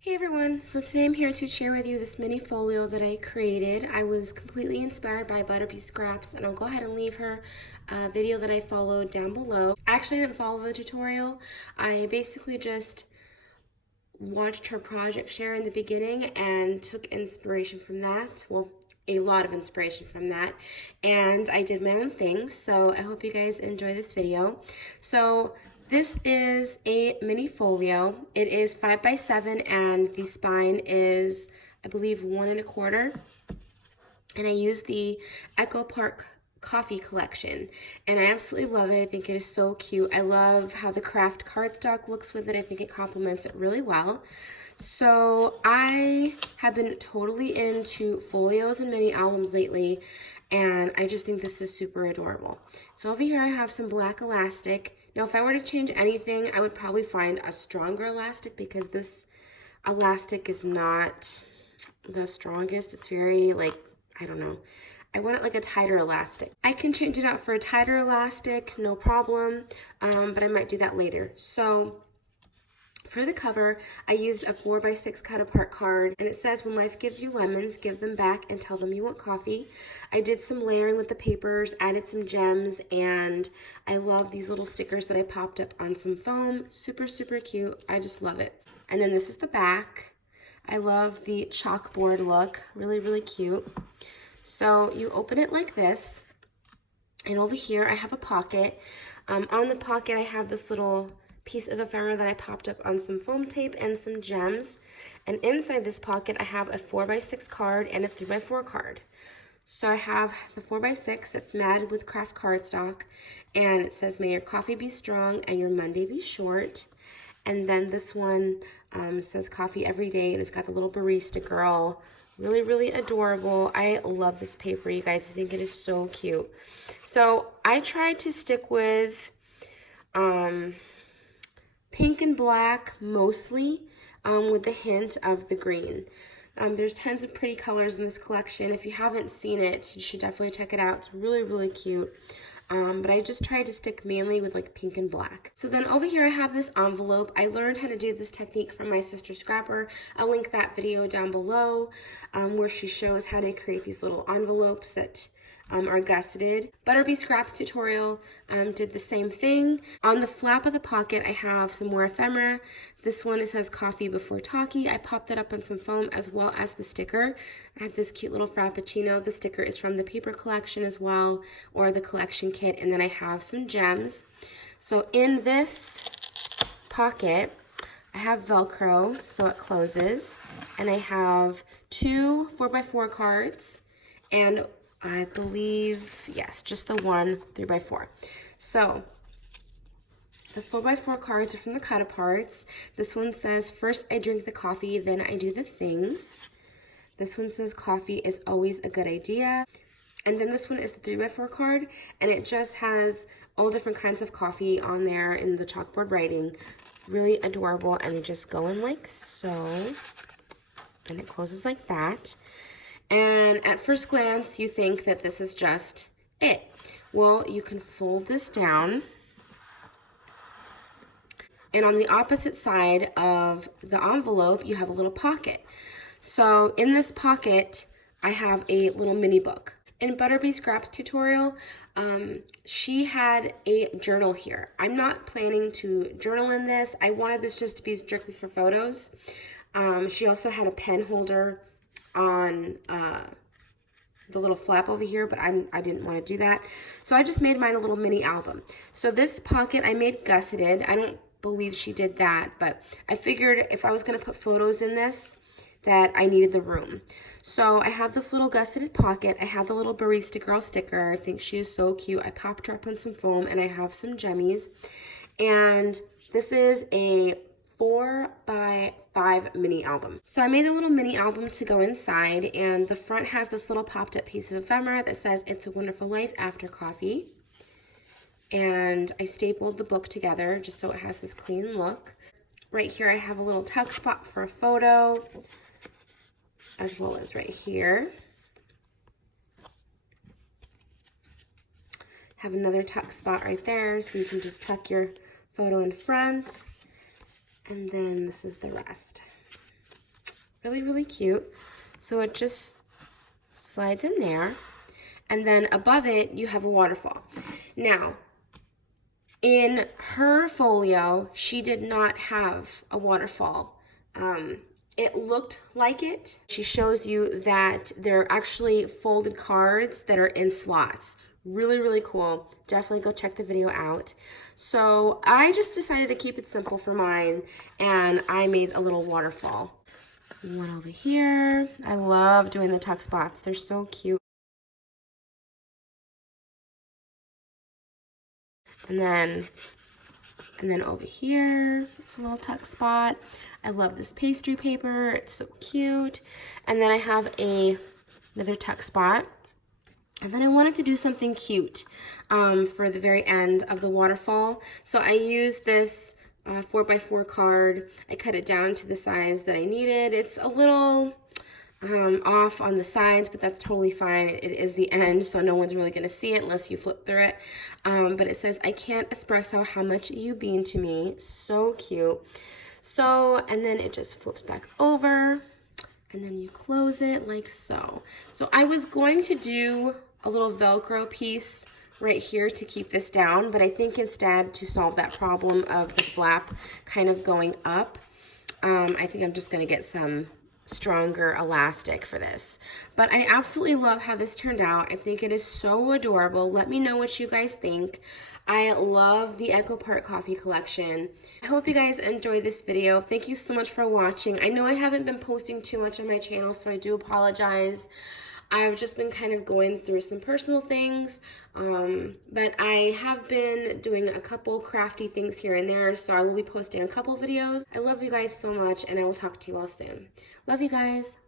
Hey everyone, so today I'm here to share with you this mini folio that I created. I was completely inspired by Butterbee Scraps, and I'll go ahead and leave her video that I followed down below. I actually didn't follow the tutorial. I basically just watched her project share in the beginning and took inspiration from that. Well, a lot of inspiration from that, and I did my own thing, so I hope you guys enjoy this video. So this is a mini folio. It is 5x7 and the spine is, I believe, 1 1/4. And I use the Echo Park coffee collection, and I absolutely love it. I think it is so cute. I love how the craft cardstock looks with it. I think it complements it really well. So I have been totally into folios and mini albums lately, and I just think this is super adorable. So over here I have some black elastic. Now if I were to change anything, I would probably find a stronger elastic because this elastic is not the strongest. It's very, like, I don't know. I want it like a tighter elastic. I can change it out for a tighter elastic, no problem, but I might do that later. So for the cover, I used a 4x6 cut apart card, and it says, "When life gives you lemons, give them back and tell them you want coffee." I did some layering with the papers, added some gems, and I love these little stickers that I popped up on some foam. Super, super cute. I just love it. And then this is the back. I love the chalkboard look. Really, really cute. So you open it like this, and over here I have a pocket. On the pocket I have this little piece of ephemera that I popped up on some foam tape and some gems. And inside this pocket I have a 4x6 card and a 3x4 card. So I have the 4x6 that's matted with craft cardstock, and it says, "May your coffee be strong and your Monday be short." And then this one says "Coffee every day," and it's got the little barista girl. Really, really adorable. I love this paper, you guys. I think it is so cute. So I tried to stick with pink and black mostly, with the hint of the green. There's tons of pretty colors in this collection. If you haven't seen it, you should definitely check it out. It's really, really cute. But I just tried to stick mainly with like pink and black. So then over here I have this envelope. I learned how to do this technique from my sister Scrapper. I'll link that video down below, where she shows how to create these little envelopes that are gusseted. Butterbee Scraps tutorial did the same thing. On the flap of the pocket I have some more ephemera. This one, it says "Coffee before talkie." I popped it up on some foam as well as the sticker. I have this cute little frappuccino. The sticker is from the paper collection as well, or the collection kit, and then I have some gems. So in this pocket I have Velcro so it closes, and I have two 4x4 cards, and I believe, yes, just the one 3x4. So the 4x4 cards are from the cut aparts. This one says, "First I drink the coffee, then I do the things." This one says, "Coffee is always a good idea." And then this one is the 3x4 card, and it just has all different kinds of coffee on there in the chalkboard writing. Really adorable, and they just go in like so, and it closes like that. And at first glance, you think that this is just it. Well, you can fold this down, and on the opposite side of the envelope, you have a little pocket. So in this pocket, I have a little mini book. In Butterbee Scraps tutorial, she had a journal here. I'm not planning to journal in this. I wanted this just to be strictly for photos. She also had a pen holder on the little flap over here, but I didn't want to do that. So I just made mine a little mini album. So this pocket I made gusseted. I don't believe she did that, but I figured if I was going to put photos in this, that I needed the room. So I have this little gusseted pocket. I have the little barista girl sticker. I think she is so cute. I popped her up on some foam, and I have some jemmies. And this is a 4x5 mini album. So I made a little mini album to go inside, and the front has this little popped up piece of ephemera that says "It's a Wonderful Life After Coffee." And I stapled the book together just so it has this clean look. Right here I have a little tuck spot for a photo, as well as right here. Have another tuck spot right there, so you can just tuck your photo in front. And then this is the rest. Really, really cute. So it just slides in there. And then above it, you have a waterfall. Now, in her folio, she did not have a waterfall. It looked like it. She shows you that they're actually folded cards that are in slots. Really, really cool. Definitely go check the video out. So I just decided to keep it simple for mine, and I made a little waterfall. One over here. I love doing the tuck spots. They're so cute. And then over here, it's a little tuck spot. I love this pastry paper. It's so cute. And then I have another tuck spot. And then I wanted to do something cute for the very end of the waterfall. So I used this 4x4 card. I cut it down to the size that I needed. It's a little off on the sides, but that's totally fine. It is the end, so no one's really gonna see it unless you flip through it. But it says, "I can't espresso how much you mean to me." So cute. So, and then it just flips back over, and then you close it like so. So I was going to do a little Velcro piece right here to keep this down, but I think instead, to solve that problem of the flap kind of going up, I think I'm just gonna get some stronger elastic for this. But I absolutely love how this turned out. I think it is so adorable. Let me know what you guys think. I love the Echo Park coffee collection. I hope you guys enjoyed this video. Thank you so much for watching. I know I haven't been posting too much on my channel, so I do apologize. I've just been kind of going through some personal things, but I have been doing a couple crafty things here and there, so I will be posting a couple videos. I love you guys so much, and I will talk to you all soon. Love you guys.